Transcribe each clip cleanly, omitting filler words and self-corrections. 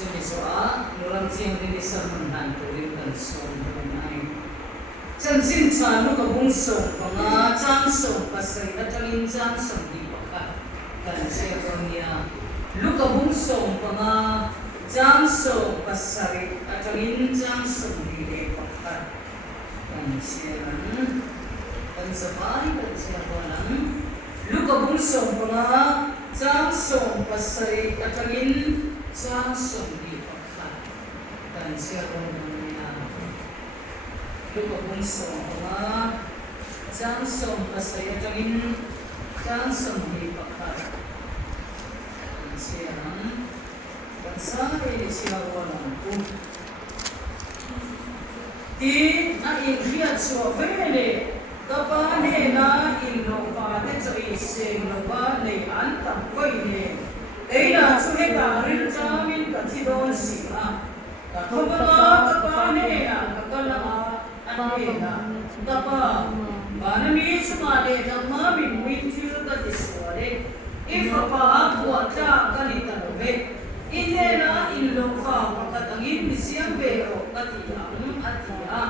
Jadi soal orang yang ini sermentan turin dan som dengan chân xin cha lu ka bung som panga chang som pasai atalin chang som di pakha kan se konia lu ka bung som panga chang som pasai atalin chang som di le pakha kan se kan sabai kan se bolang lu ka bung som panga chang som pasai atalin chang som di pakha kan se konia lu ka bung som panga chang som pasai atalin chang som di pakha kan se kan sai se bolang ku ti a in riat so vele kapa ne na in lo pa te choi se lo ba le an tam koi ne eina chu he ka rin cha min ka thi don si a ka thoba kapa ne na ka kala ane na kapa banami suma de dhamma min win thil ka ti so re if pa bu ta ka ni ta ve ine na in lo fa ka tangin misiam ve ro ka ti am atia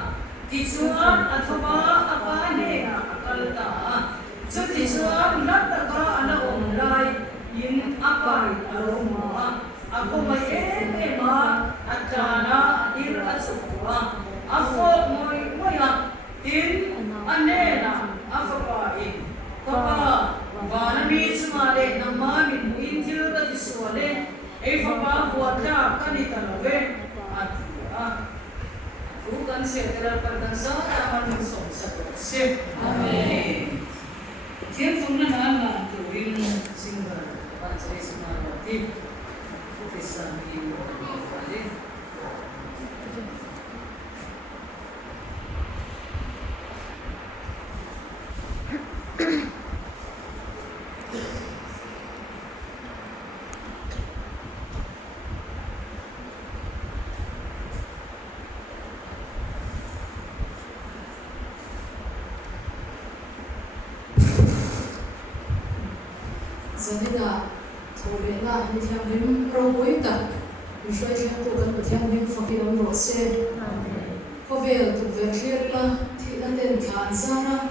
Tisuan athawa apane na akalta so tisuan lataka ana online in apai aroma ako may ma atana ir asukwa ako moya tin anena afapai kapa banami sumale namamin muintil ka tisuale e fapa buata kanita love atia bukan segera berdasar amal musuh satu sih. Amin. Dia punya nama turin singgah pancai semarati bisa diulang. Zanida thole na ni thiam rim ro boi ta ni shoi thiam tu kan thiam rim fakir ro se kovel tu ve clear la thi na den khan sana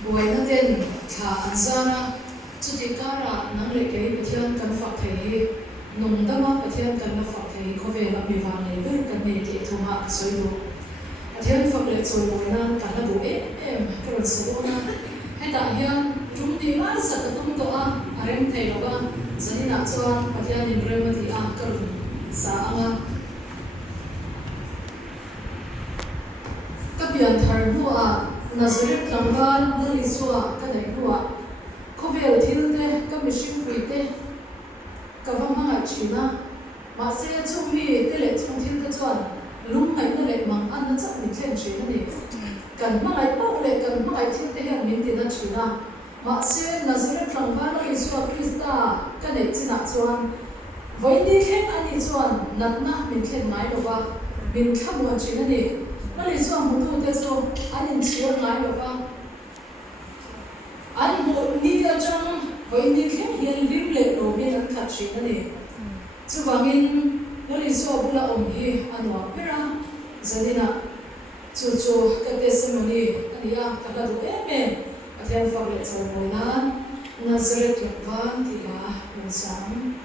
boi na den khan sana chu ti kara nang le ke thiam kan fak thei nong da ma thiam kan na fak thei kovel la mi van le ber kan ne ke thuma soi do thiam fak le choi boi na kan na bu em ko so na heta hian chúng đi lại sẽ tập trung to a arem thei lo ba zani na chuan pathian in remati a kar sa anga kapian thar bu a nazaret tlangwal nali suwa ka nei ruwa khovel thil te kamishing pui te kawamanga china ma se chumi te le chung thil ka chuan lung ngai na le mang an na chak ni tlen china ni kan mangai pau le kan mangai thil te hian min te na china ma se nazaret tlangwal nali suwa krista ka nei china chuan voini khen ani chuan natna min thlen ngai lo ba min thamu china ni nali chuan mu te chu anin chiar ngai lo ba an mo ni a chang voini khen hian lim le lo min an khat china ni chuwangin nali suwa bula hi anwa pera zanina chu ka testimony ania ka du em Athian fak le chaw boina Nazaret lakwan tila musam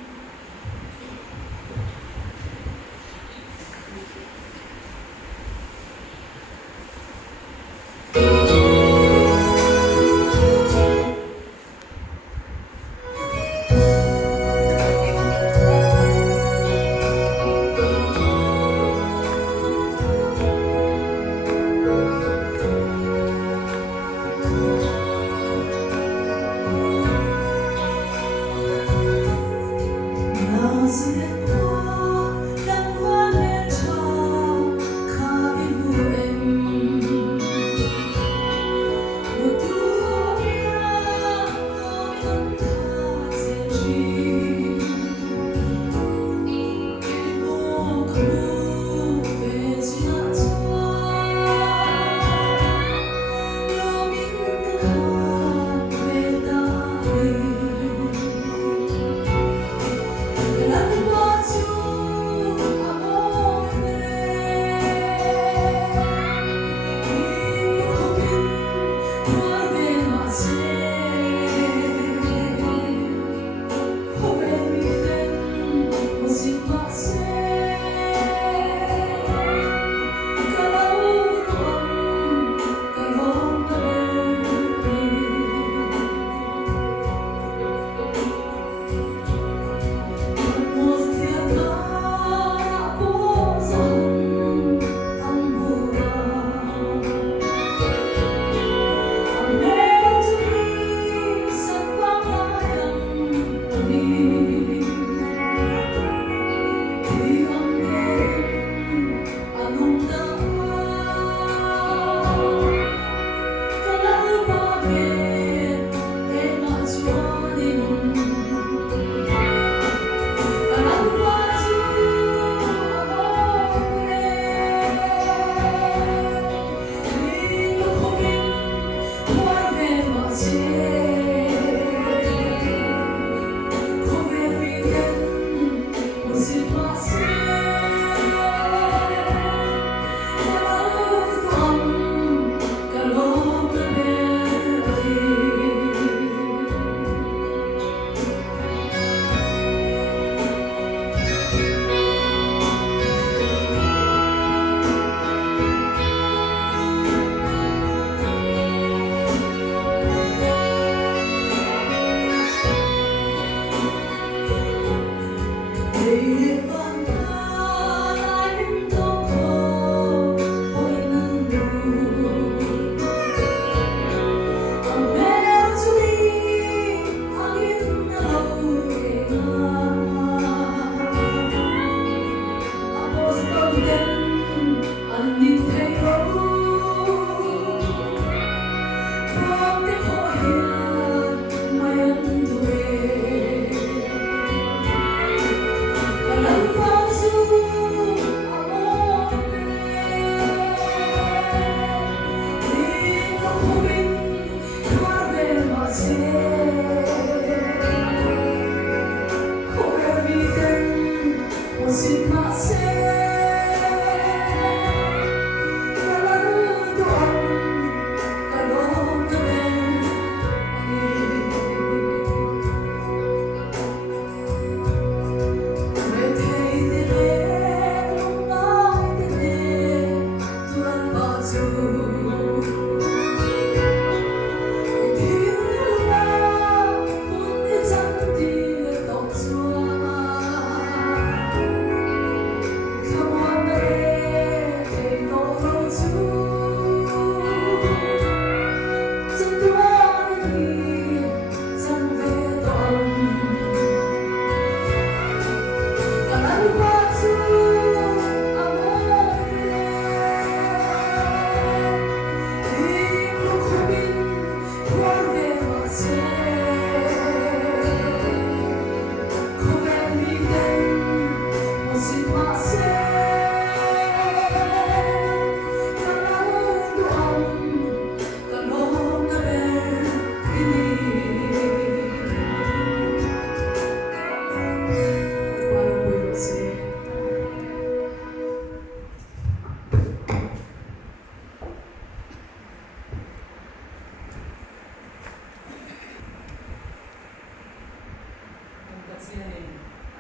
Pathian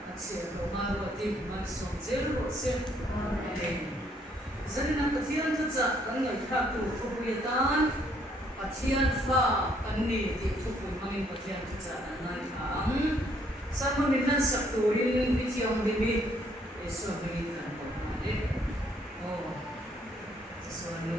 Achiel Roma Roti Man Som Zel Rose Amen. Dân năng Pathian thật giả các ngày khác tụ phục huyatan Pathian pha anh ni thì phục vụ mangin Pathian thật giả nai thang sa mo min nan sak turin bi chiang bi bi eso bi kan ko ma de oh so ni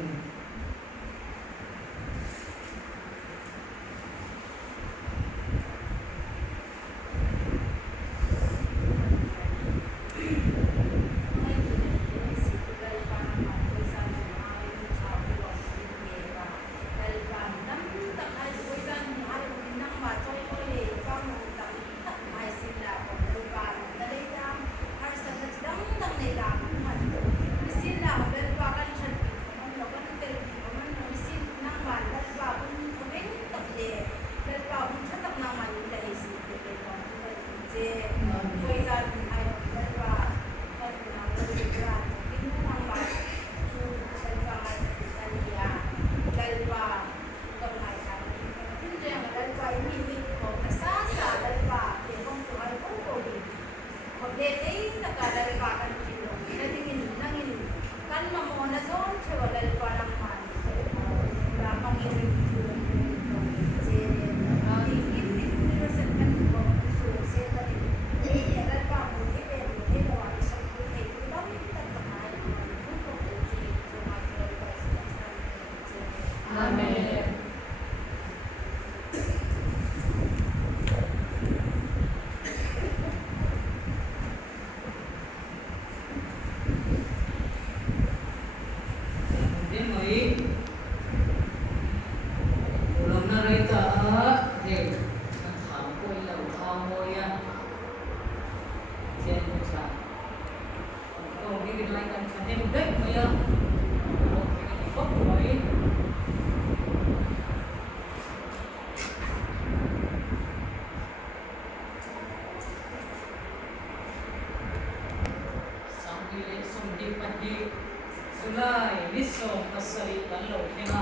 Sulai lisong pasari kan lo kena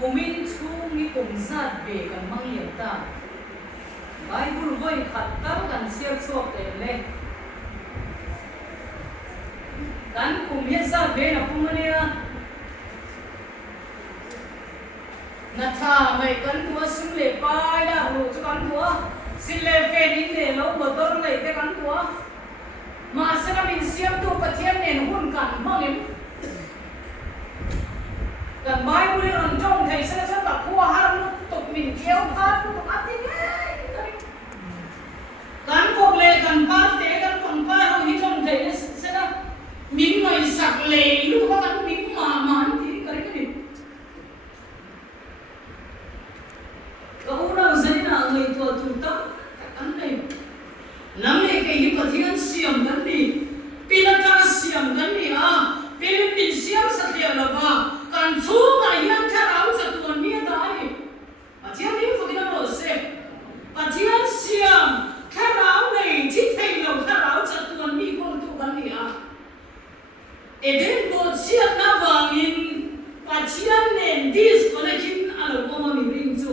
umin chung ni kumzat be kan mangyam ta Bible voi khatar kan siar chuak le kan kumya za be na pumania na tha mai kan tua sum le pa ya ru chu kan tua sile fe ni le lo motor le te kan tua Masa min siap tu Pathian nen hun kan mangin kan mai buli ron jong thai sa sa ta khua har nu tok min keu pha tu ati ne kan kok le kan pa te kan kon pa ho hi jong thai ne sa na min mai sak le lu ka kan min ma man ti kare ni ka ura zanina ngai to tu ta kan nei nam le ke hi Pathian siam kan ni pilata siam kan ni pilin min siam sa dia lava kan chu ma hian tharau sa tuan mi dai Pathian ni fu kina ro se Pathian siam tharau nei chi thei lo tharau sa tuan mi ko tu kan ni eden bo siam na wangin Pathian nen dis ko na kin alo ko ma mi ring chu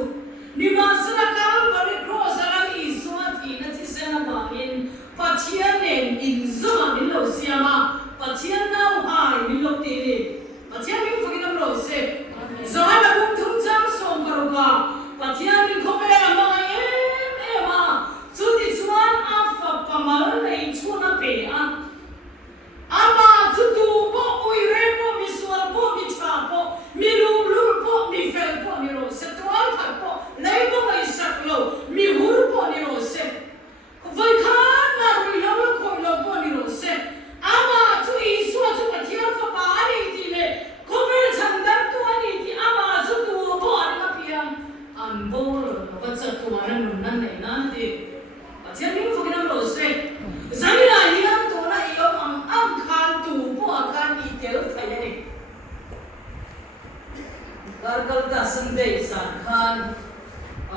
ni ma sa kal ko ri cross ala i so ti na ti se na wangin Pathian nen in zo ni lo siama Pathian nau hai ni lo ti ni Pathian ni fu kina ro se zo na bum thum chang som karo ka Pathian ni ko pe la ma ma chu ti chuan a fa pamal nei chu na pe ama chu tu po ui re po mi sual po mi cha po mi lu lu po mi fel po ni ro se tual thak po lei po mai sak lo mi hur po ni ro se vai khan na ri lo lo ko lo po ni ro se ama chu I su chu Pathian fa pa ni ti le ko vel chang dan tu ani ti ama chu tu po ani ka piam an bol ko cha tu ana nun nan nei nan ti Pathian ni fu kina ro se zamina hian to na I lo am khan tu po khan I tel thai ani gargal ta sunday san khan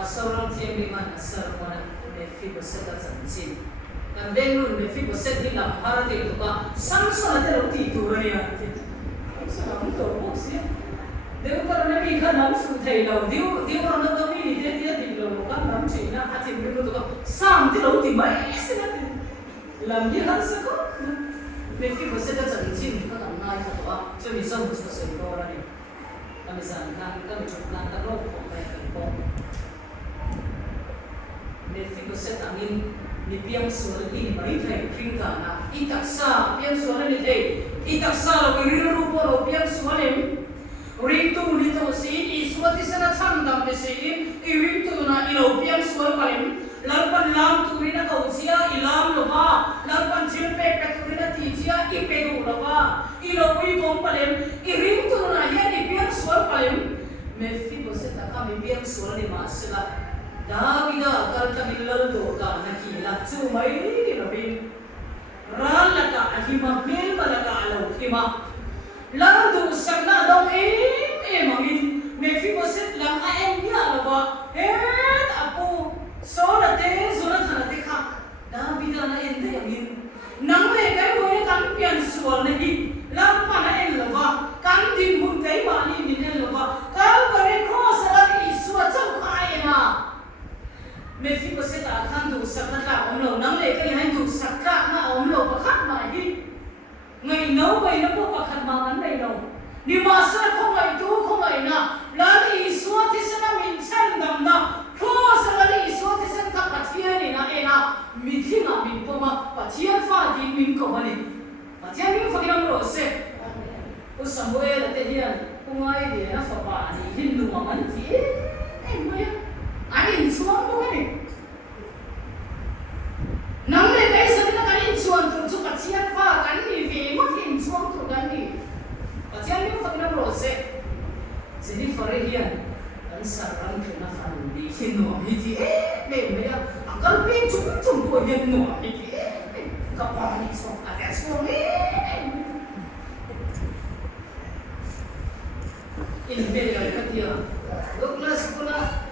asaram the mi man asar mana me fi bo se ta chin kan den nun me fi bo se hi lam har te to ka sam sa te ro ti tu ra ya ti sa ram to bo se deu par na mi khan nam su thai lo deu ro na mi ni te ti lo lo kan lam chi na atin ri lo to sam ti lo ti mai se na lam ni han sa ko me fi bo se ta chang chin ka kam nai ka to cho mi som sa se ro ra ni ka mi san kan ka mi chuk kan ta ro ko ba ka ko me fi bo se ta ngin ni piang so ni mai thai pring ka na I tak sa piang so ni thai I tak sa lo ri ru po lo piang so ni ring tu ni to sin I suati sana cham dam be sin I ring tu na I lo piang so palim lalpan lam tu ri na ko chia I lam lo ba lalpan chil pe pe tu ri na ti chia I pe ru lo ba I lo wi kom palim I ring tu na ya ni piang so palim me fi bo se ta ka mi piang so ni ma sila Davida kal ta min lal do ka na ki la chu mai ni lo bin ral la ka ahima mel ma la ka alo hima la du sakna dong mangin me fi bo se la a em ya la ba apu so la te zo na thana te kha Davida na en te ngin nang le kai ho ne kan pian sual ne hi lam pa na en la ba kan din mun kai ma ni min en la ba kal kare cross la ki suwa chau khai na me fi bo se ta khan du sakna ka om lo nang le kai han du sakka na om lo ba khat ma hi ngai no bai na po pa khat ma an nei no ni ma sa ko ngai tu ko ngai na la ni suwa ti sa na min chan dam na cross la ni suwa ti sa ka pa thia ni na e na mi thi na min po ma pa thia fa di min ko ma ni pa thia min fa ki ram ro se o Samuel te hian ko ngai de na fa pa ni hin lu ma man ti e mo ya Anin suam mo ni. Nang le kai sa na kanin suam tu chu kachian fa kan ni ve mo tin suam tu dan ni. Kachian ni fa na rose. Sini fare hian an sarang ke na fan di hin no hi ti me me ya akal pe chung ko yen no hi ti ka pa ni so ka ya so ni. In be ya ka dia. Lokla skula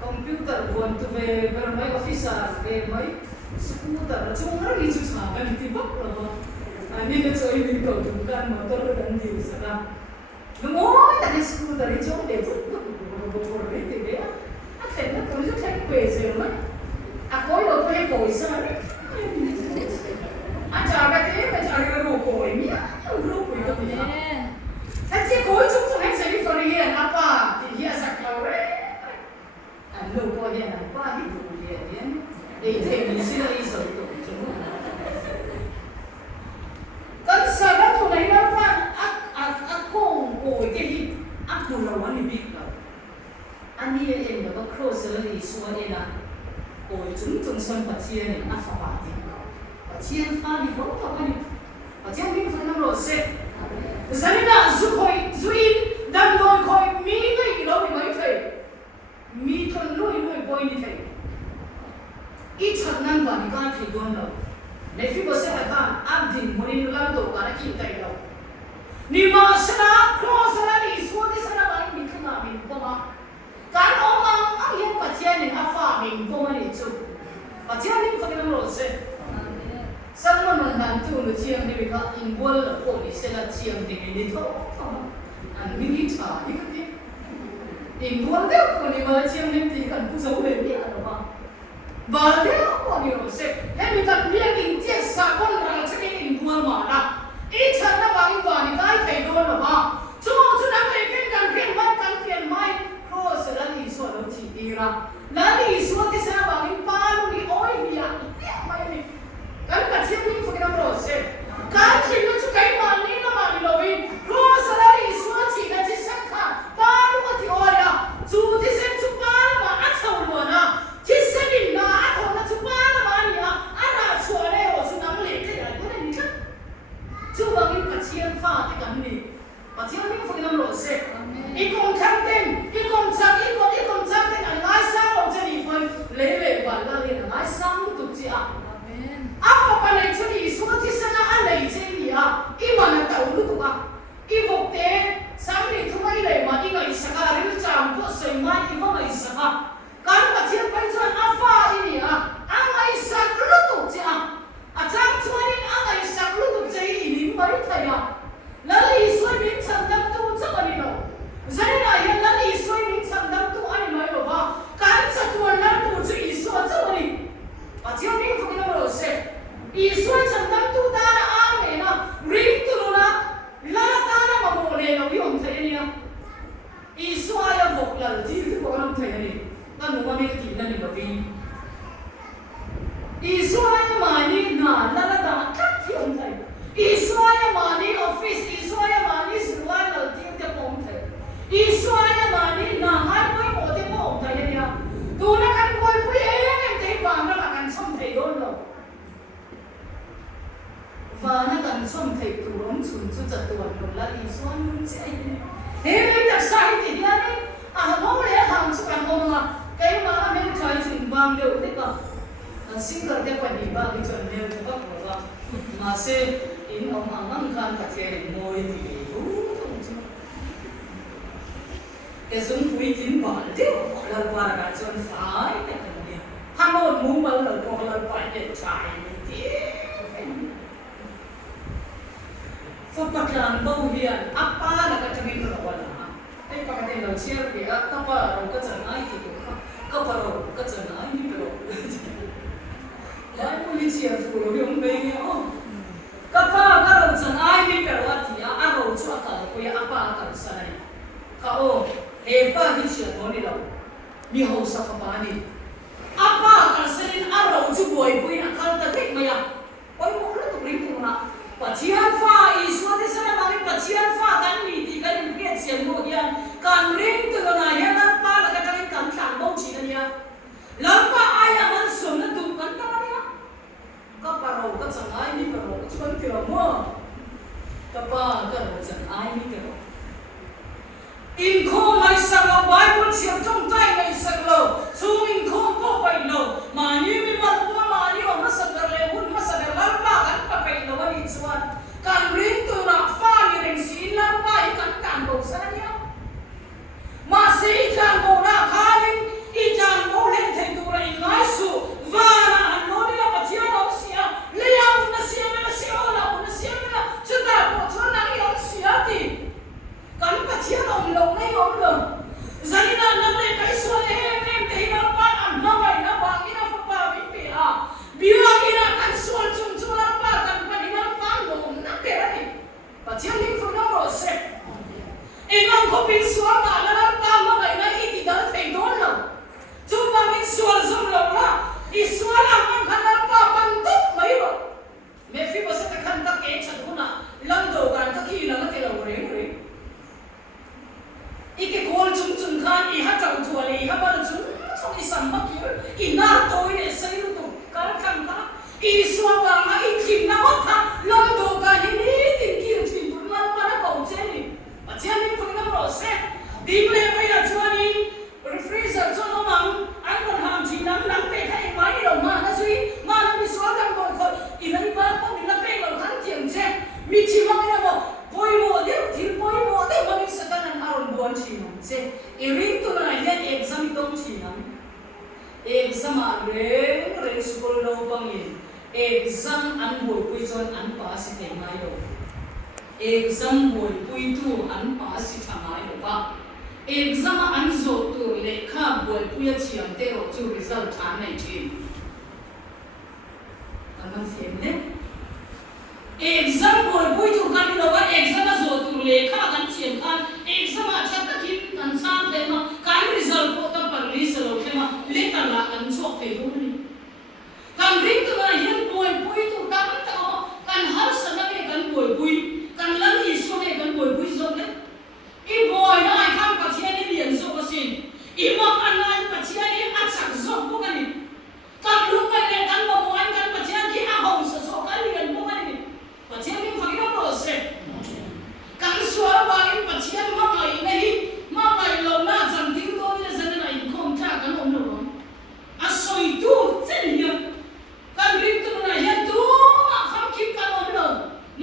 computer buat tu bermain officer bermain skuter cuma hari itu sama di tiba lah ini le coy bin kau tu kan motor dan di sana lumoi tadi skuter itu le tu bor itu dia akhirnya tu itu saya kuasa lah aku itu boleh kuasa ni acara betul acara rokok ini rokok itu dia tapi kau cuma hanya saya varian apa dia saklau Anu ko yan ang pahit ko yan. They sila isa ito. Kan sarap ko na hinapan akong ko iti ako lawan ni bigla. Ani en ba cross la ni suwa ina. O chung san patien ni afapati. Patien fa ni ko to kan. Patien ni fa na ro se. Zanina zuin dan noi koi mi ngai lo ni mai thai. Mi thon lui boy ni thai I chat nan ba ni ka thi don lo ne fi bo se ha ka abdin monin la do ka na ki tai lo ni ma sana cross la ni so ti sana ba ni khna min ko ma kan o ma ang yen pa tia ni ha fa min ko ma ni chu pa tia ni fa ki lo se san mo man han tu lo chiang ni ka in bol lo ko ni se la chiang ni ni tho an mi ni tha ni ka ti in buồn đấy còn đi vào chiêm nên thì cần cứ giấu về biết là mà và đấy còn nhiều sẽ em mình cần biết mình chia sẻ con rằng sẽ cái in buồn mà là ít chân nó vào in vào thì cái thầy thôi là mà chú nắm lấy cái cần tiền mai cross là đi xuống nó chỉ đi ra là đi xuống thì sẽ vào in pa luôn đi ôi vì à mày này cần chiêm mình phải làm rồi sẽ cái chiêm nó chú cái mà đi đâu in cross là đi xuống chỉ là chỉ sắc cả pa luôn thì ôi chú thì xem chú ba mà ăn sầu luôn à thì xem mình nó ăn thằng nó chú ba mà anh à ăn là sủa đây ở chú nắm lấy cái này cái này chứ chú bằng cái bát chiên pha cái cái này bát chiên mình phải làm rồi sẽ ít con khăn tên ít con chắc tên anh ai sang làm cho đi coi lấy vào là lấy anh ai sang tụt chị à apa pa na chuni suati sana alai cheni a imana taulu tu ka ivokte samni thumai le ma inga isaka ril cham ko soima iwa ma isaka kan pathian pai chuan afa ini a anga isak lutu cha a chang chuanin anga isak lutu chei inin mai thaya lali soi min chandam tu chakani lo zanina ya lali soi min chandam tu ani mai lo ba kan sun chu cha tuan lo la i suan se ai he le ta sai ti dia ni a no le ham chu kan mo ma kai ma a men khai chu bang de de ka single te pa ni ba ki chon ne chu ka ko la ma se in om ang khan ka che mo i ti lu cái giống quý tín bảo tiêu lần qua là chọn phải cái này ham một muốn bao lần còn lần phải để trái tiêu phật bạch làm bao hiền áp ba là cái chân mình rồi là cái cái này là chia vì áp các bà rồi cái chân ai thì cũng các bà rồi cái chân ai như rồi lại muốn đi chia phụ rồi không về nhau các bà các rồi chân ai như rồi thì áp rồi cho cả cái áp ba cả sai cả ô Eba hichian mo ni lo ni ho sa fa ni apa ka sen aro chu boy pui na kal ta thik maya oi mo lo tu ring tu na pachian fa I so de sa na ni pachian fa kan ni ti kan ni ke chen mo hian kan ring tu na hian na pa la ka tang kan thang bo chi na nia lam pa aya man som na tu kan ta nia ka pa ro ka chang ai ni pa ro ka chuan ti ro mo ka pa ka ro chang ai ni ka ro in khom mai sang lo Bible chiam trong tay mai sang lo chung in khom ko pai lo ma ni mi mal ko ma ni o ma sang le hun ma sang la pa kan pa pai lo ni chuan kan ring tu na fa ni reng si la pa I kan kan bo sa nia ma se kan bo na khanin I jan bo len thei tu ra in ngai su va na an no ni la pa chia no sia le ya un na sia me na sia la un na sia me na chu ta bo chuan na ni on sia ti kan pa chia no lo nei om lo zanina nam le kai so le nem te na pa am na mai na ba ki na fa pa mi pe a biwa ki na kan so chung chung la pa kan pa ni na pa lo na pe ra ni pa chia ni fu na ro se e ngam ko pin so ma la pa ma mai na I ti da thei don lo chu pa min so zum lo la I so la man kan na pa pan tu mai ro me fi ba sa ta kan ta ke chan hu na lam do kan ka ki la na ke lo re re Ike kol chung chung khan I ha chau thua le ha bal chung chung I sam mak I na toi ne sai lu tu kal kham ka I swa wa ma I kim na wat ha lom do ka ni ni tin ki tin tu na pa na ko che ni pa che ni fu na ro se dim le pa ya chua ni refreezer cho no mang an kon ham chi nam nam pe khai mai lo ma na sui ma na mi swa kam ko ko I na ba ko mi na pe lo khan tiang che mi chi ma na mo poi mo de thil poi mo de ma mi sa kan an aron buan chi nam che I ring tu na hian exam tong chi nam exam a re school lo bang in exam an boi pui chon an pa si thei mai lo exam boi pui tu an pa si thamai lo ba exam an zo tu le kha boi pui chiam te ro chu result than nei thin kan fiam ne exam boy boy tu kan lo ba exam a zo tu le kha kan chiam khan exam a chat ta kin kan sam the ma kan result ko ta par release lo the ma le ta la kan chok the do ni kan ring tu na hian boy boy tu tam ta kan har sa na ke kan boy boy kan lan I so ne kan boy boy zo ne I boy na ai kham pa chian ni lian zo ko sin I ma an na pa chian ni a chak zo ko kan ni kan lu kai le kan mo mo an kan pa chian ki a hong sa zo kan lian mo kan ni Pachian ni fagi na mo se kan suara ba in pachian ma mai nei ma mai lo na jam ting do ni zan na in kom ta kan om lo a soi tu chen hiam kan ring tu na hian tu ma kham kim kan om lo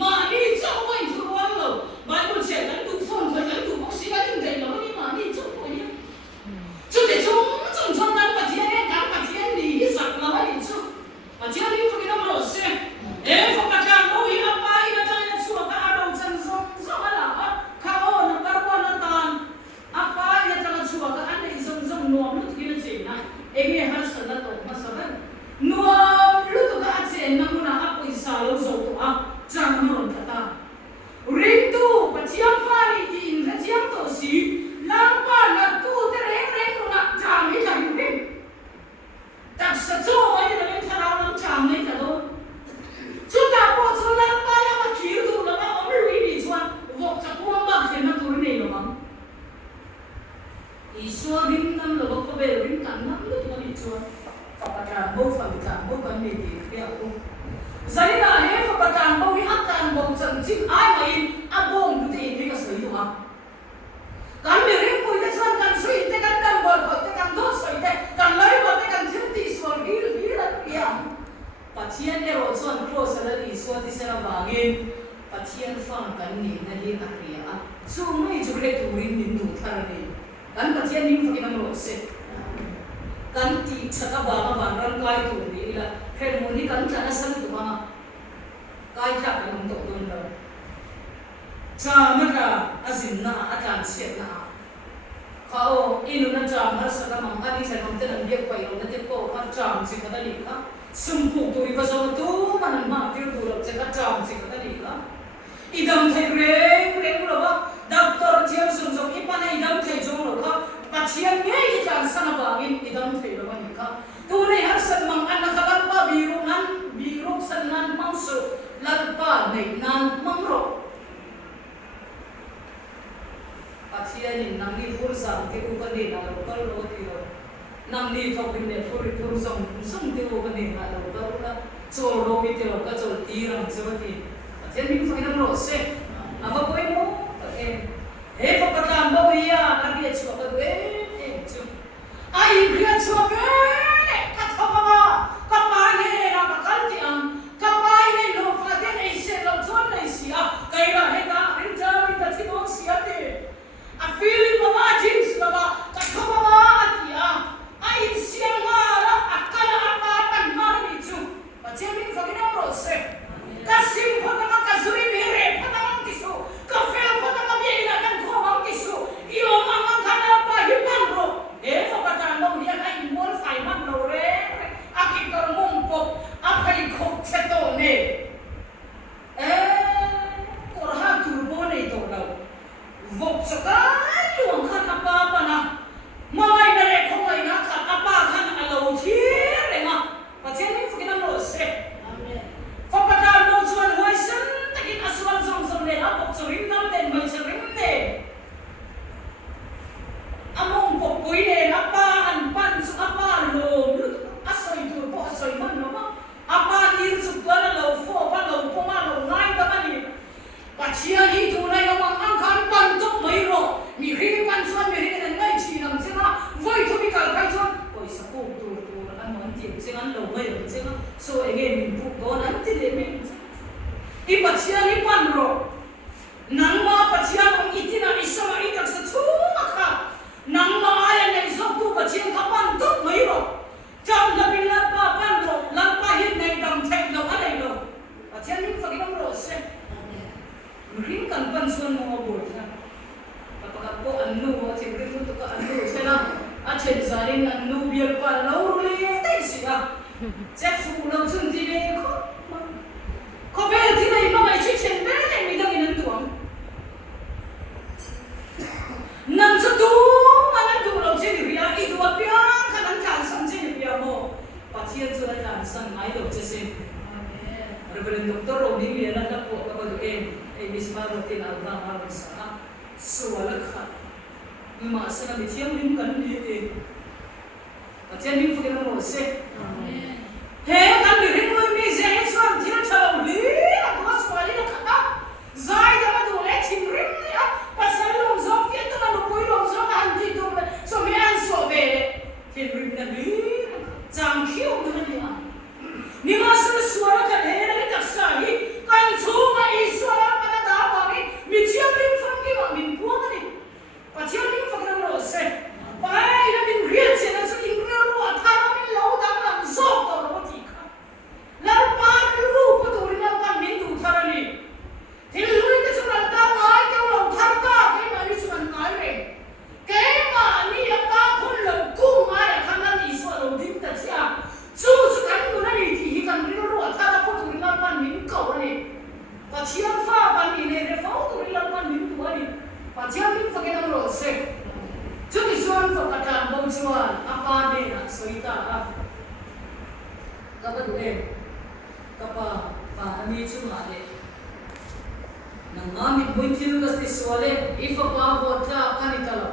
ma ni chau mai thu wan lo bai bu che kan tu phone kan tu bok si kan dei lo ni ma ni chau ko ni chu de chung chung nan pachian ni kan pachian ni sak na ma ni chu pachian ni fagi na mo se e fa pa kan bo I apa ina ta ni chu ka aro chan zong zong ala ka o na par ko na tan apa ina ta chu ka an nei zong zong nuam lu ki na che na e nge har sa na to ma sa na nuam lu to ka che na mu na a poi sa lo zo to a chang ma ron ka ta ring tu pa chiam fa ni ti in ra chiam to si lang pa na tu te reng reng na chang ni chang ni tak sa chu mai na ni thara na chang ni ka do Chuta po chula pala ma kiu tu la ma om lui ni chuan vok cha puang ba khen na tur nei lo mang I so ring nam lo ko be ring kan nam lu tu ni chuan pa ka bo fa ka bo kan ni ti ya ko Zali na he fa batan bo hi akan bo chan chin ai mai abong du ti ni ka soi du ha. Kan mi ring pui te chuan kan sui te kan dam bo ko te kan do soi te kan lai bo te kan thil ti suan hi la ya. Pathian e ro chuan cross la li so ti sera wangin pathian fang kan ni na li na ria. Chu mai chu re tu rin nin du thar ni. Kan pathian ning fa kinam ro se. Kan ti chaka ba ma ran kai tu ni la khen mo ni kan chana san tu ma. Kai cha kan to don lo. Cha ma ka azin na atan siat na. Khao inu na cha mar sa ka mang ani sa kam te nan biak pai ro na te ko ka cham si ka ni ka. Sum pu tu ri ka so tu man ma ti tu lo che ka cham si ka ni ka. Idam thai reng lo ba doctor chiam sum sum ipa na idam thai jong lo ka. Pathian nge i kan sana ba in idam thai lo ni ka. Tu nei har san mang an ka kan ba biru san nan mang su lan pa nei nan mang ro. Pathian in nang ni fur sam ke ku ka ni na ro ka lo ti ro. Nang ni thok bin ne fur sum ti ku ka ni na ro ka ro chol ro mi ti ro ka chol ti ram se ba ti. Pathian ni fa ina ro se. Ava koi mo he fa patan ba ya na bi chu ka we chu. Ai ri chu ka ka thoma ma ka pa ne na ka kal ti am ka pa ne lo fa de nei se lo chon nei sia kai ra he ka rin ja mi ka thi no sia te. A feeling mama jeans mama ka thoma ma atia ai siang ma la akala apa tan ma ni chu pa chemin fa kina ro se ka sim pho ta ka zuri mi re pho ta mang ti su ka fel pho ta ma bi na kan kho mang ti su io ma mang kana pa hi man ro e fa pa tan lo ria ai mol fai man lo re aki kar mum pop apai khok che to ne kor ha tu bo nei to lo vok sa ka luang khan apa pa na mai na re khong ai na khan apa khan alo thi re ma pa chen ni fu kina lo se amen fa pa ta lo chuan hoi san takin aswan som le a bok chu rim nam den mai cha rim ne among pok pui ne na pa an pan su apa lo asoi tu po asoi man no ma apa ni su pa na lo fo pa lo po ma lo ngai ta ma ni pa chia ni tu na yo mang ang khan pan tok mai ro mi ri pan chuan mi ri na ngai chi nam chenga voi thu mi kal kai chuan poi sa ko tu an mon ti chenga lo mai ro chenga so again min pu don an ti le min I pa chia ni pan ro nang ma pa chia ong itina isama itak sa chu ka nang ma aya nei zo tu pa chia ka pan tok mai ro cham la bin la pa pan ro la pa hin nei dam thek lo anai lo pa chia ni fa ki ro se ring kan pan suan mo bo tha pa ko annu ho thing ring tu ka annu chena a chen zarin annu bial pa lo ru le tai si ga che fu lo chun ti le ko ve ti nei ma mai chi chen be le mi dang in tuam nam chu tu ma nan du lo chen ri a I du a pia kan an kan sam chen ri a mo pa chian chu la kan san mai lo che se amen reverend doctor ro ni le na ko ka ba du e bisma ro tin al ba ma ro sa so la kha ni ma sa na thiam lim kan ni e pa chian lim fu ke no se amen he kan ni ring moi mi je he chuan thil thalo li a ko swali la kha zai da ma du le thim ring ni a pasal lom zom ke to ma no poi lom zom an ti do so me an so ve thim ring na li chang khiu ma ni a ni ma sa swara ka he na ta sa hi kan chu ma I swara pa na da ba ni mi chiam ring fam ki ma min pu ma ni pa chiam ring fam na ro se pa ai na min ria che na so ing ro ro a tha ma min lo da ma zo to ro ti kha la pa ru pa do ri na pa min du tha ni thil lui te chu na ta ngai te lo thar ta ke ma ni chu man ngai re ke ma ni ya ta phun lo ku ma ya khan na ni so lo dim ta sia chu chu kan du na ni thi kan ri ro a tha ra pa du ri na pa min ko ni pa chiam fa pa ni ne re fa du ri na pa min du ni pa chiam min fa ke na ro se chu ni suan fa ka ta bo chuan apa ne na soita a ka ba du ka pa ani chu ma le nang ma mi boi thil ka ti swale if pa bo tha kan I talo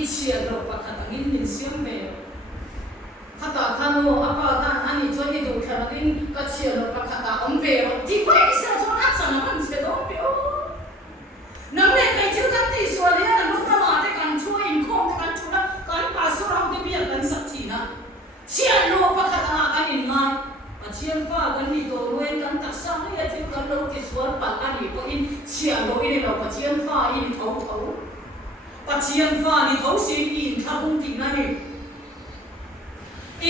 ichia lo pa kha ta min siam me khata khano apa kan ani choni du tharakin ka chialo ka khata omve ro ti vai sa so at sa man se do pio nam le kai chil kan ti so le na no ma te kan chu in khom te kan chu na kan pa so rau te bia kan sak thi na chialo pa khata kan in mai pa chial fa kan ni do roen kan tak sa ya ti kan lo ti so pa ani ko in chialo in lo pa chial fa in thau thau pa chial fa ni thau si in tha hung ti na ni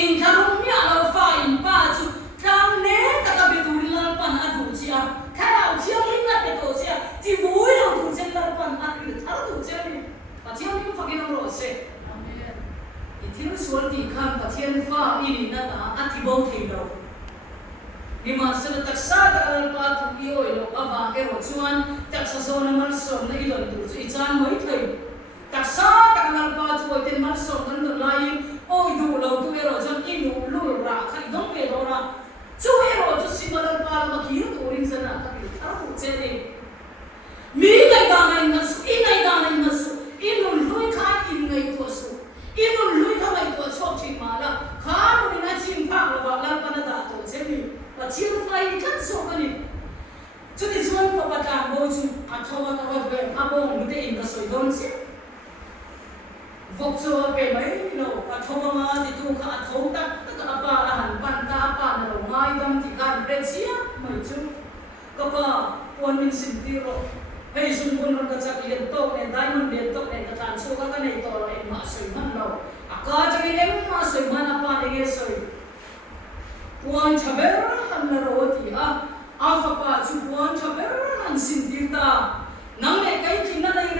in tharung nya lo fa in pa chu tang ne ta ka bi tu la pan a du chia kharau chiang ling la te to chia ti vui lo tu chen la pan a ri thar tu chen ni pa chiang ling fa ki no ro se amen i thiru sual ti khan pa chiang fa in na ta a ti bo thei lo ni ma se tak sa da al pa tu i oi lo ava e ro chuan tak sa so na mal som na i don tu chu i chan moi thei tak sa tak al pa chu oi ten mal som nan do lai ôi đủ lâu tôi rồi dân in đủ lùi ra khai đóng về đó là chú rồi chú xin mà lần ba mà kia tôi linh dân là các vị tháo phụ chế đi mỹ ngày đàn này ngất su in ngày đàn này ngất su in đủ lùi khai in ngày tua su in đủ lùi khai ngày tua chọc chỉ mà là khá đủ đi chim phang là vào lần ba là đã tổ chế đi và chim phai cắt số cái này chú đi xuống có bắt đầu bôi chú à thâu cái vật về à bông đi in cái sợi đôn chứ vok so pe mai no ka thoma ma ti tu kha thom tak tak apa han pan ta pa na lo mai dam ti kan pe sia mai chu ka pa pon min sim ti ro hei sun bun ron ka chak len to ne diamond len to ne ka tan so ka nei to ro en ma soi man lo aka jagi em ma soi man apa ne ge soi puan chaber han na ro ti a fa pa chu puan chaber han sim ti ta nam ne kai kin na nei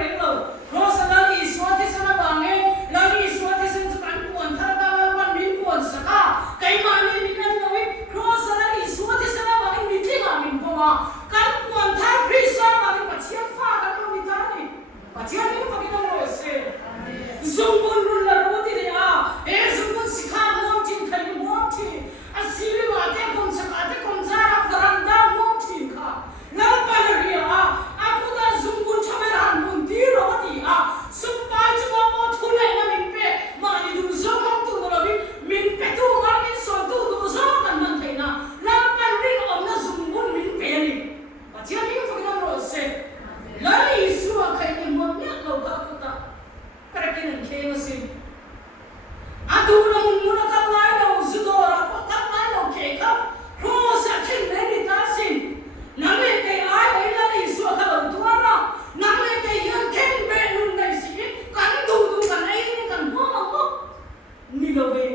re lo rosa lali swati sana bange lali swati san kan puan thar da ban min puan saka kai ma ni min nan no rosa lali swati sana bange mi thi ma min po ma kan puan thar free sa ma ni pachian fa kan no mi ta ni pachian ni fa ki no ro se zum bun run la ro ti de a e zum bun sikha mom tin khai ni mom thi asili wa te kom sa te kom sa ra garanda mom thi kha la pa la ri a aku da zum bun chameran bun ti ro ti a sum pa chu ma mo thu nai na min pe ma ni du zo mong tu no bi min pe tu ma min so tu du zo kan man thai na la pa ri om na zum bun min pe ni pa chia ni fa na ro se la ni su a khai ni mo nya lo ka ku ta para ke nan ke ma si a du na mun mun ka ngai no zu do ra ko ka ngai no ke ka ro sa ken ne ni ta sin na me ke ai ai la ni su ka lo tu ra na me ke yan ken be nun dai si kan du du kan ai ni kan mo mo ni lo be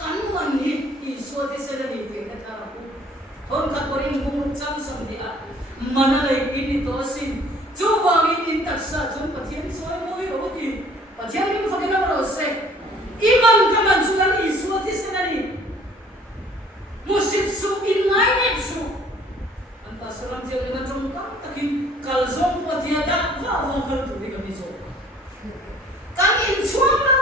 kan man ni i su te se la ni ke na ta ko hon ka ko rin bung cham sam di a mana lai ni to sin chu wang in tak sa chun pathian soi moi ro ti pathian ni fa ke na ro se iman ka man chu la ni su te se la ni musip su in ngai ne su anta salam je le jong ka takin kal zong po dia da va va kal tu ni ka mi zo kan in chuang lo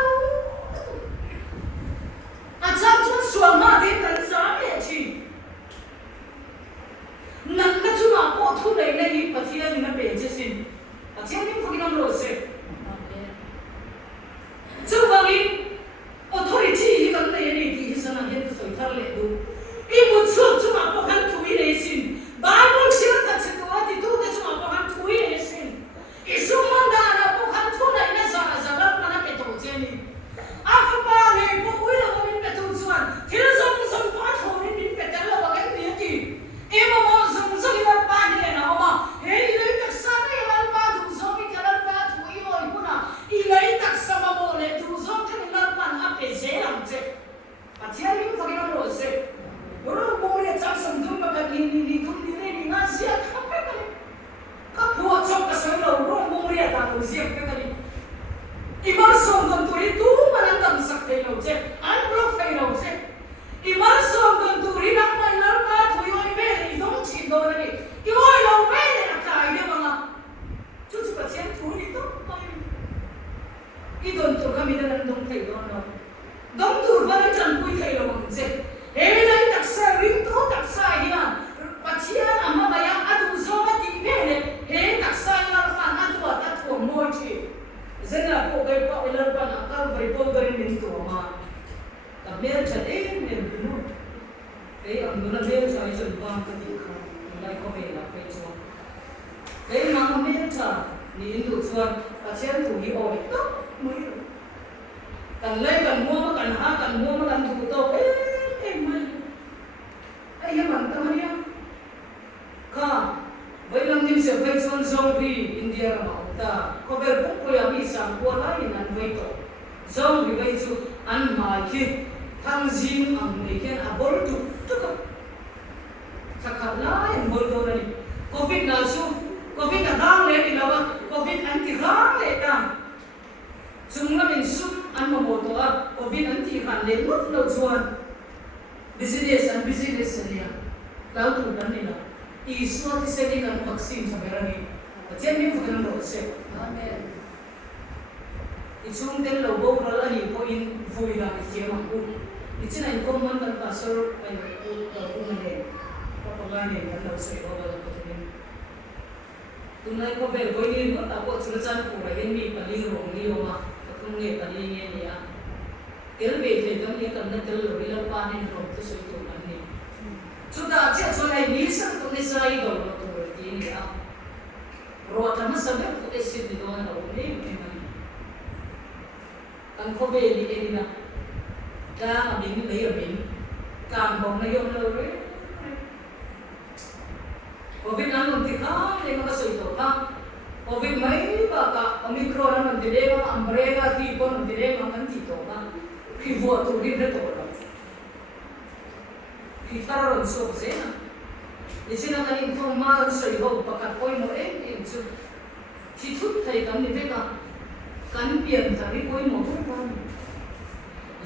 a cham chun suang ma de kan za me chi nan ka chu ma po thu nei nei pathian ni na pe je sin pathian ni fa ki nam ro se chu wang in authority hi kan nei ni ti sana hen soi thar le du i mu chu chu ma po kan thu nei sin Bible sila ta se to ati tu ke chu ma po kan thu nei sin i su man da na po kan thu nei na za za la pa na pe to je ni a fa pa ne po ui lo min pe tu chuan thil zong zong pa tho ni min pe ta lo ka ni ti e mo mo zong zong la pa ni na ma he i le tak sa na ya pa du zong i ka la pa thu i oi pu na i le tak sa ma mo le du zong ka ni la pa na pe je lam je pa thian ni fa ki na ro se ro mo le chak sam dum pa ka ni dum ni ne ni na sia ka pe ka ni ka pu chok ka sa lo ro mo le ta lo sia pe ka ni i mar som don tu ri tu ma nan dam sak thei lo je an block thei lo je i mar som don tu ri na ma na pa thu yo i ve ni dong chi do na ni i oi lo ve ni na ka i de ma chu chu pa chen thu ni to pa i don to ka mi na dong thei do no dong tu ba na chan pui thei lo ma je he lai tak sa ring to tak sa hi na pathian amma ba ya adu zo ma ti ve ne he tak sa ya pa na tu ta thu mo chi mer chan mer nu ei am nu na mer chai chun ba ka ti kha lai ko ve la pe chu ei ma mer cha ni in du chuan pa chen tu hi oi to mai kan lai kan mua ma kan ha kan mua ma kan tu to ei mai ai man ta ma ya ka với lâm nhiên sẽ với xuân zombie India mà ta có vẻ cũng có những sản qua lại nên với tổ zombie với chú ăn mà khi thằng zin ăn mấy cái abol tu tu chắc hẳn là em bol đồ này covid nào chú covid là đang lên đi đâu covid anti đang lên đang chúng là mình sum ăn mà một tổ covid anti hẳn lên mất đâu chuan business này lao thủ đắn này nào Isu ati se ni kan vaccine saberani achen ni fukan ro se amen ichung den lo bo ra la ni po in vui la ti ma ku ichina in kom man kan pastor ai ku ne ko la ne kan lo se ko ba ko ni tunai ko be ko ni ko ta ko chuna chan ku ra gen mi pali ro ni yo ma ko nge pali ni ni ya tel be the kam ni kan na tel lo ri la pa ni ro tu se tu an ni chuda che so nei ni sang tu ni sai do lo tu ti ni a ro ta ma sa be ku esit ni do na ro ni ni ma kan ko be ni e ni na da ma bin le ya bin kan bong na yom lo re covid an mon ti kha le ma sai to kha covid mai ba ka omicron an mon ti de ma umbrella ki ko mon ti de ma kan ti to ka ki vo tu ri de to lo ki taron so se na isina kan in ko ma sai ho pa ka koi mo em chu thi thut thai kam ni ve ka kan pian ta ri koi mo ko ta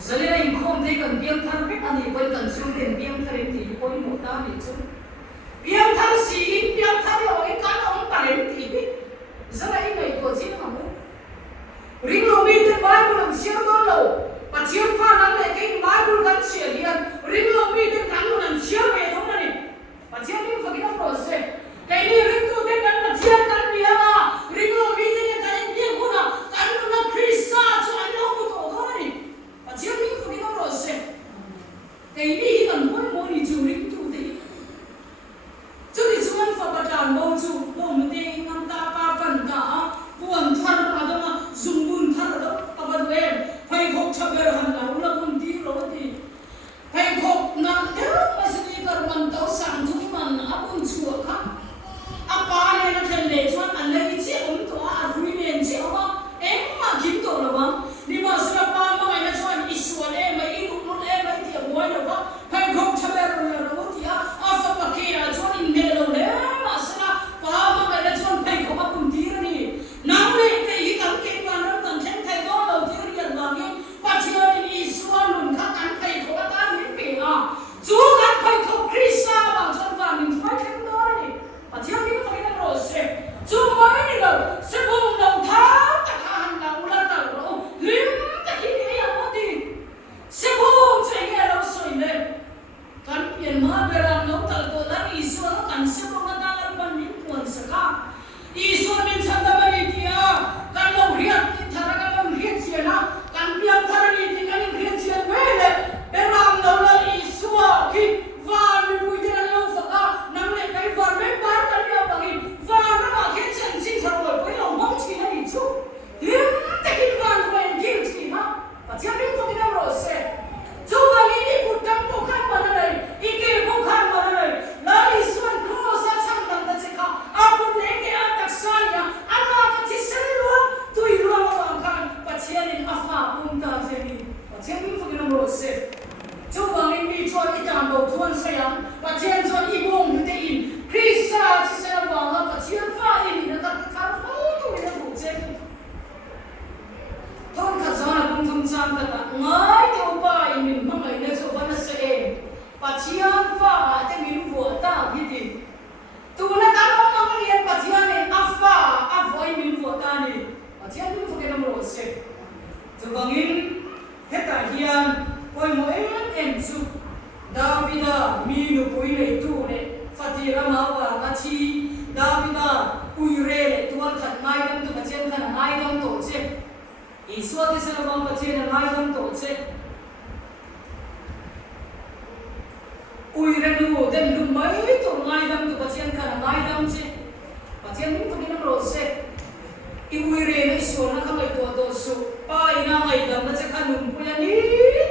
zalera in khom te kan pian thar ve ani koi kan su den pian thar ti koi mo ta ni chu pian thar si in pian thar lo in kan ong pa len ti bi zala in nei ko chin ma mo ring lo mi te bible ang sia do lo pa chiam pha nan le ke bible kan sia lian ring lo mi te kan lo nan sia me do na ni pa chiam ni fa ki na pro se kai ni ring tu te kan na chiam kan mi ama ring lo mi te kan ni ko na kan lo na krista chu an lo ko do na ni pa chiam ni fa ki na pro se kai ni kan mo ni chu ring tu te chu ni chu an fa pa dan mo chu lo mu te ngam ta pa pan ta puan thar pa da ma zumbun thar da pa ba we phai khok chaber han la ula bun ti lo ti phai khok na te ma si kar man tau sang thu man apun chu kha apa ne na thel le chuan an le chi to a rui nen chi ama em ma gim to lo ba ni ma sra pa ma ngai na chuan isuan e mai i ru e mai ti moi lo ba phai khok chaber lo ti a fa pa ke a chuan in me lo le ma sra pa ma ngai na chuan phai khok apun ti ni nang le te i kan ke kan ram kan chen thai do lo ti ri an ba ni pa chi ni isuan lun kha kan phai khok ta ni pe a chu kan phai khok krista ba chuan va min phai khem do ni pa chi ni fa ki na ro se chu mai ni lo se bong lo tha ta han la ula ta ro lim ta ki ni ya mo ti se bong che nge lo soi le kan pian ma beram lo tal to la isuan kan se bong ta la ban ni puan sa ka isuan min chan da bari ti a kan lo riat ti thara kan lo riat chi na kan pian thara ni ti kan riat chi we le beram lo la isuan ki va mi pui ti kan lo fa ka nang le kai va me ba kan ya ba ki va na ma ke chen chi thar lo pui lo mong chi na ni chu lim ta ki van wen ki chi na pa chi min fa ki na ro se chu ga ni ni ku tam ko khan ma na nei I ke ko khan ma na nei la isuan cross a chang dang da che ka a pu ne ke a tak sa ya ana ka ti sen lo tu I lo ma khan pa chi ni a fa pum ta se ni pa chi min fa ki na ro se chu ga ni mi chuan I dan lo thuan sa ya pa chi an chuan I bong te in krista chi se na wa ma pa chi an fa I ni na ka ka fa tu na bu che thon kha zana kum thum chang ka ngai to pa I min ma ngai na chu ba na se e pa chi an fa te min vo ta hi ti tu na ka ma ma ngai pa chi an a fa a voi min vo ta ni pa chi an min fu ke na ro se chu bangin heta hian koi mo em chu Davida mi nu pui le tu ne fatira ma wa ma chi Davida ui re le tuan khat mai dam tu ka chen khana mai dam to che I so te se na bang ka chen mai dam to che ui ra lu den lu mai to ngai dam tu pathian kana ngai dam che pathian min tu nam ro se I ui re na iso na ka mai to su pa ina ngai dam na che khanum pu ya ni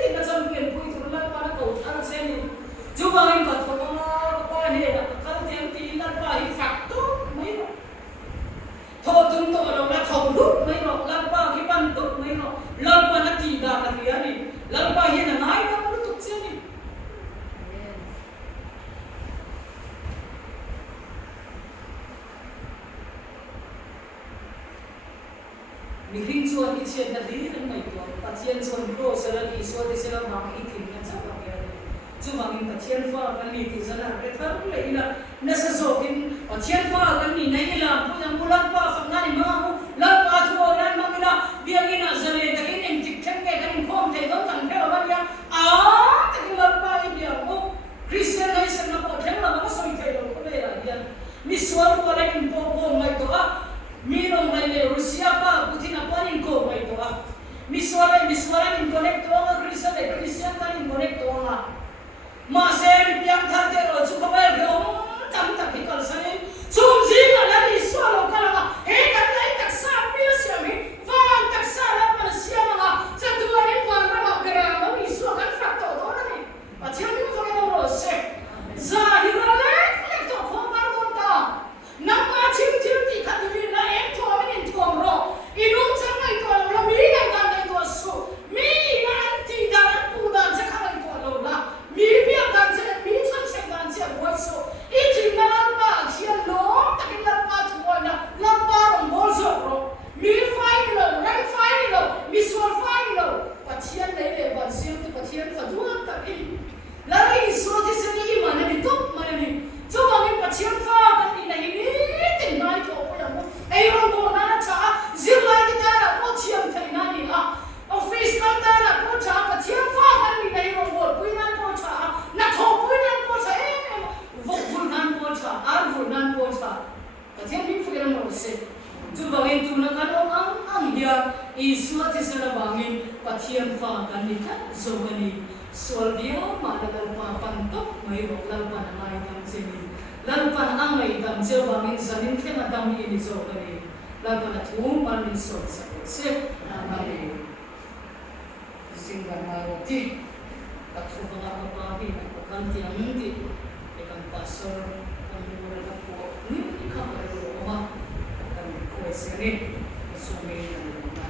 ti na cham pen pu tu la pa na ko thar se ni ju ba in ka tho ma pa ni da ka tem ti na pa hi fak to mai ro tho tum to lo na thau lu mai ro la pa ki pan to mai ro la pa na ti da na ri ani la pa hi na ngai dam lu tu che ni mi ring chuan I chen na li kan mai to pathian chuan ro sala ni so de sala ma I thin na cha ka ya chu ma min pathian fa kan ni ti sala re thar le ina na sa zo kin pathian fa kan ni nei la pu yang bulan pa fa na ni ma mu la pa chu nan ma mina biang ina zale ta kin en tik chen ke kan khom the don tan ke ba ya a ta kin la pa I biang mu Christian ai sa na pa theng la ma soi thai lo ko le ya ya mi swal ko la in po po mai to a Mino mai le Rusia pa putina panin ko mai to a miswala in connect to a Christian tan in connect to a ma se mi piang thar te ro chu ko ba ro tam tak hi kal sane chum ji na la ni swalo kala ma he kan lai tak sa mi sia mi van tak sa la pa sia ma cha tu ani pa ra ma gra ma mi swa kan fak to do na ni pa chiam mi ko ga ro se za hi ra le to ko ma don ta nam ma chim chim ti ka ti na em to mi in to ro inum chang nai to lo mi nai ta nai to su mi na an ti da an pu da cha ka nai to lo la mi bia da che mi chan che da che bo so I ti na la pa chia lo ta ki la pa tu bo na la pa ro mo so ro mi fai lo ran fai lo mi so fai lo pa chian nei le ban sim tu pa chian fa du ta ki la ri so ti se ni ma na ni to ma na ni cho ma ni pa chian fa kan ni nei ni tin nai to po ya mo ai ro mo na cha zil lai ki ta ra po chiam thai na ni a office ka ta ra po cha pa chian fa kan ni nei ro mo pui nan po cha na tho pui nan po cha vo vul nan po cha ar vul nan po cha pa chian min fu ram ro se tu ba gen tu na kan ang dia I suat ti sa na bangin pa chian fa kan ni ka so ni sol dia ma la pa pan to mai ro la pa na mai dam se ni lan pan ang mai dam se bangin sanin the na dam ni so ni lan pan thum pan ni so sa se na mai sing ban ma ro ti tak so ba pa hi na ko kan ti ang ti e kan pastor kan ni ro la po ni ka ba ro ma kan ko se ni so me na